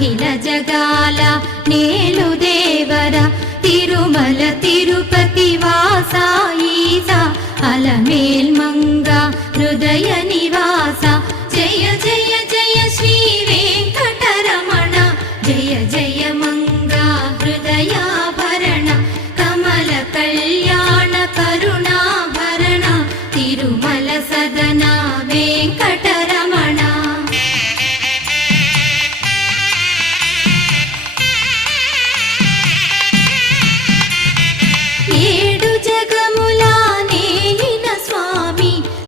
అఖిల జగాల నేలు దేవర తిరుమల తిరుపతి వాస ఈసా అలమేల్ మంగ హృదయ నివాస జయ జయ జయ శ్రీ వెంకటరమణ జయ జయ మంగ హృదయాభరణ కమల కళ్యాణ కరుణాభరణ తిరుమల సదన వెంకట